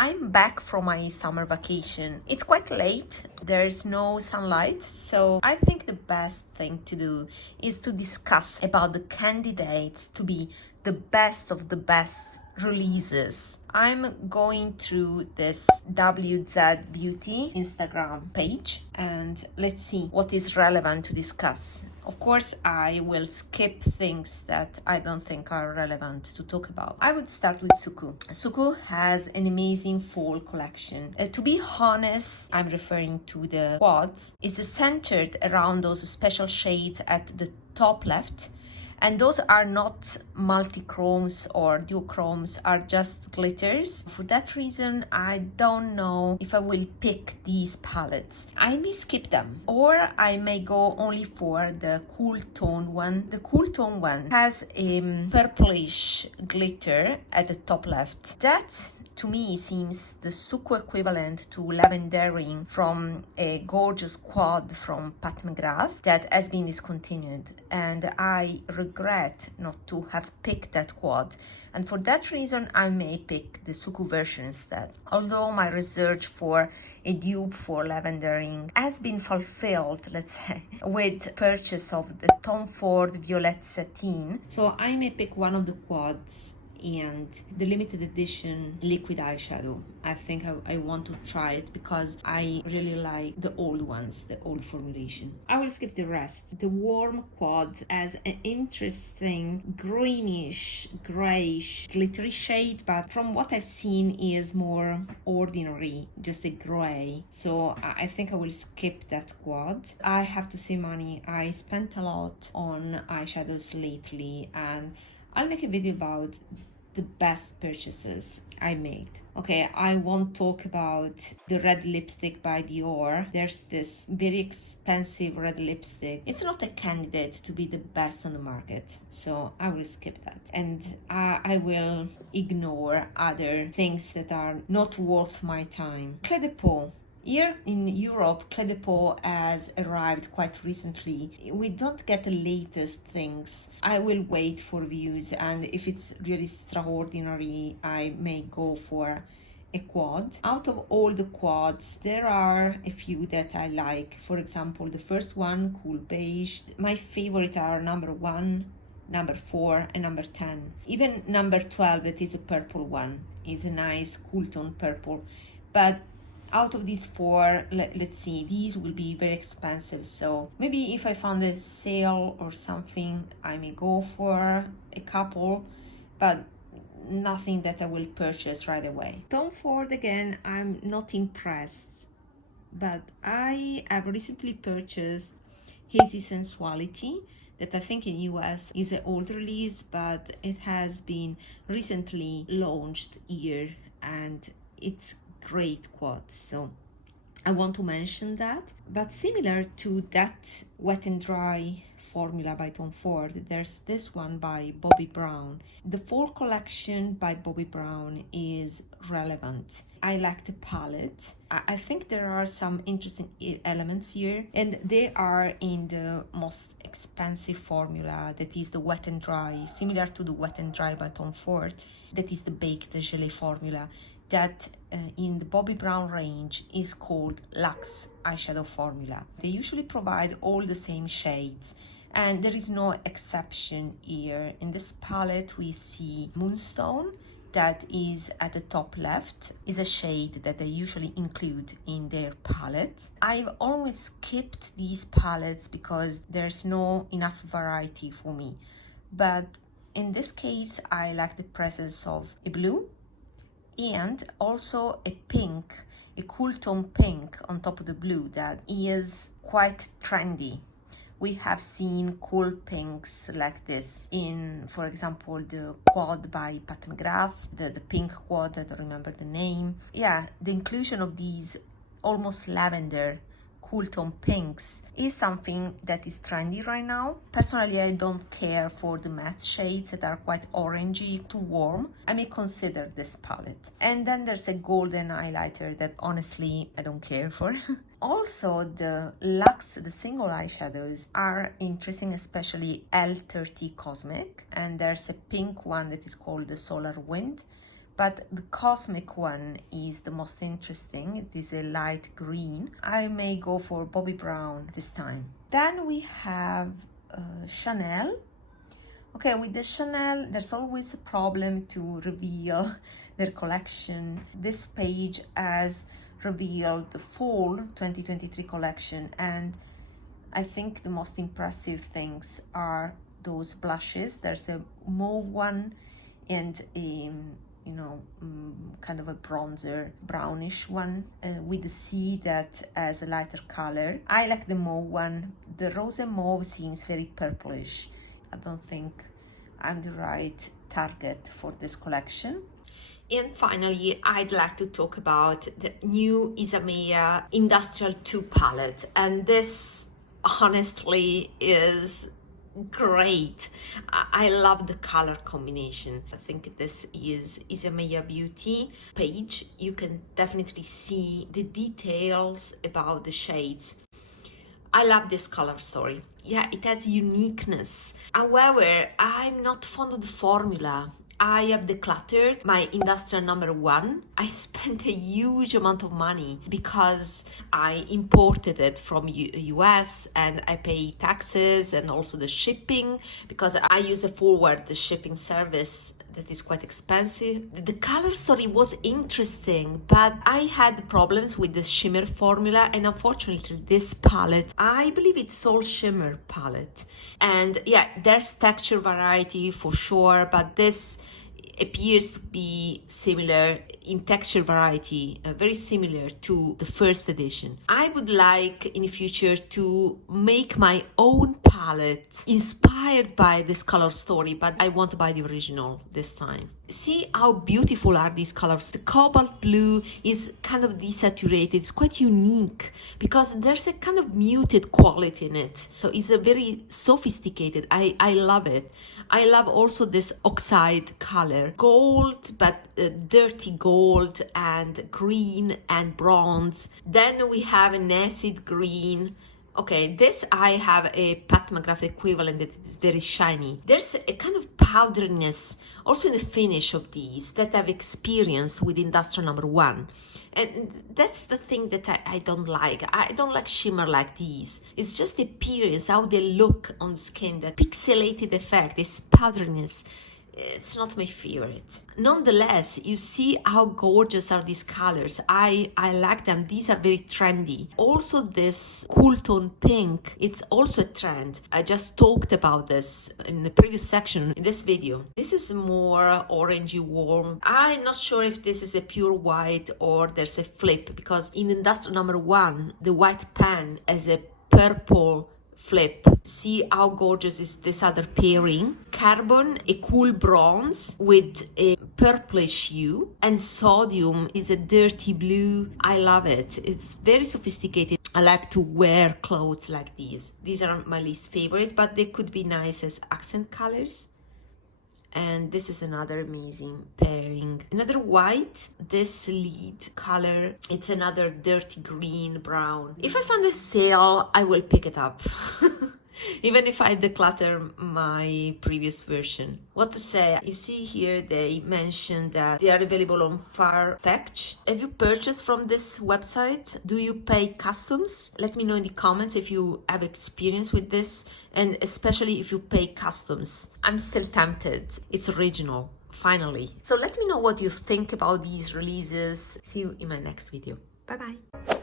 I'm back from my summer vacation. It's quite late, there's no sunlight, so I think the best thing to do is to discuss about the candidates to be the best of the best releases. I'm going through this WZ Beauty Instagram page and let's see what is relevant to discuss. Of course, I will skip things that I don't think are relevant to talk about. I would start with Suqqu. Suqqu has an amazing fall collection. To be honest, I'm referring to the quads. It's centered around those special shades at the top left. And those are not multi-chromes or duochromes, are just glitters. For that reason, I don't know if I will pick these palettes. I may skip them, or I may go only for the cool tone one. The cool tone one has a purplish glitter at the top left. That to me seems the Suqqu equivalent to Lavendering from a gorgeous quad from Pat McGrath that has been discontinued, and I regret not to have picked that quad, and for that reason I may pick the Suqqu version instead. Although my research for a dupe for Lavendering has been fulfilled, let's say, with purchase of the Tom Ford Violet Satin, so I may pick one of the quads and the limited edition liquid eyeshadow. I think I want to try it because I really like the old ones, the old formulation. I will skip the rest. The warm quad has an interesting greenish, grayish, glittery shade, but from what I've seen is more ordinary, just a gray. So I think I will skip that quad. I have to say, Mani, I spent a lot on eyeshadows lately, and I'll make a video about the best purchases I made. Okay, I won't talk about the red lipstick by Dior. There's this very expensive red lipstick. It's not a candidate to be the best on the market, so I will skip that. And I will ignore other things that are not worth my time. Cle de Peau. Here in Europe, Cle de Peau has arrived quite recently. We don't get the latest things. I will wait for reviews, and if it's really extraordinary, I may go for a quad. Out of all the quads, there are a few that I like. For example, the first one, Cool Beige. My favorite are number 1, number 4, and number 10. Even number 12, that is a purple one, is a nice cool tone purple. But out of these 4, let's see, these will be very expensive, so maybe if I found a sale or something, I may go for a couple, but nothing that I will purchase right away. Tom Ford, again, I'm not impressed, but I have recently purchased Hazy Sensuality, that I think in US is an old release, but it has been recently launched here, and it's great quad, so I want to mention that. But similar to that Wet and Dry formula by Tom Ford, there's this one by Bobbi Brown. The fall collection by Bobbi Brown is relevant. I like the palette. I think there are some interesting elements here, and they are in the most expensive formula, that is the Wet and Dry, similar to the Wet and Dry by Tom Ford, that is the Baked Gelée formula, that in the Bobbi Brown range is called Luxe eyeshadow formula. They usually provide all the same shades, and there is no exception here. In this palette we see Moonstone, that is at the top left, is a shade that they usually include in their palette. I've always skipped these palettes because there's no enough variety for me, but in this case I like the presence of a blue and also a pink, a cool tone pink on top of the blue that is quite trendy. We have seen cool pinks like this in, for example, the quad by Pat McGrath, the pink quad, I don't remember the name. Yeah, the inclusion of these almost lavender cool tone pinks is something that is trendy right now. Personally, I don't care for the matte shades that are quite orangey, too warm. I may consider this palette. And then there's a golden highlighter that honestly I don't care for. Also, the Luxe, the single eyeshadows are interesting, especially L30 Cosmic. And there's a pink one that is called the Solar Wind. but the cosmic one is the most interesting. It is a light green. I may go for Bobbi Brown this time. Then we have Chanel. Okay, with the Chanel, there's always a problem to reveal their collection. This page has revealed the fall 2023 collection, and I think the most impressive things are those blushes. There's a mauve one and a kind of a bronzer brownish one with the sea that has a lighter color. I like the mauve one. The rose and mauve seems very purplish. I don't think I'm the right target for this collection. And finally, I'd like to talk about the new Isamaya Industrial 2 palette. And this honestly is great. I love the color combination. I think this is Isamaya Beauty page. You can definitely see the details about the shades. I love this color story. Yeah, it has uniqueness. However, I'm not fond of the formula. I have decluttered my industrial number 1. I spent a huge amount of money because I imported it from US and I pay taxes and also the shipping because I use the forward shipping service that is quite expensive. The color story was interesting, but I had problems with the shimmer formula, and unfortunately this palette, I believe it's all shimmer palette. And yeah, there's texture variety for sure, but this appears to be similar in texture variety, very similar to the first edition. I would like in the future to make my own palette inspired by this color story, but I want to buy the original this time. See how beautiful are these colors. The cobalt blue is kind of desaturated. It's quite unique because there's a kind of muted quality in it. So it's a very sophisticated. I love it. I love also this oxide color. Gold, but dirty gold and green and bronze. Then we have an acid green. Okay, this I have a Pat McGrath equivalent that is very shiny. There's a kind of powderiness also in the finish of these that I've experienced with Industrial number 1. And that's the thing that I don't like. I don't like shimmer like these. It's just the appearance, how they look on the skin, that pixelated effect, this powderiness. It's not my favorite. Nonetheless, you see how gorgeous are these colors. I like them. These are very trendy. Also this cool tone pink, it's also a trend. I just talked about this in the previous section in this video. This is more orangey warm. I'm not sure if this is a pure white or there's a flip, because in Industrial number 1, the white pen has a purple flip. See how gorgeous is this other pairing. Carbon, a cool bronze with a purplish hue, and sodium is a dirty blue. I love it. It's very sophisticated. I like to wear clothes like these. These are my least favorite, but they could be nice as accent colors. And this is another amazing pairing. Another white, this lead color, it's another dirty green brown. If I find a sale, I will pick it up. Even if I declutter my previous version. What to say? You see here they mentioned that they are available on Farfetch. Have you purchased from this website? Do you pay customs? Let me know in the comments if you have experience with this, and especially if you pay customs. I'm still tempted. It's original, finally. So let me know what you think about these releases. See you in my next video. Bye bye.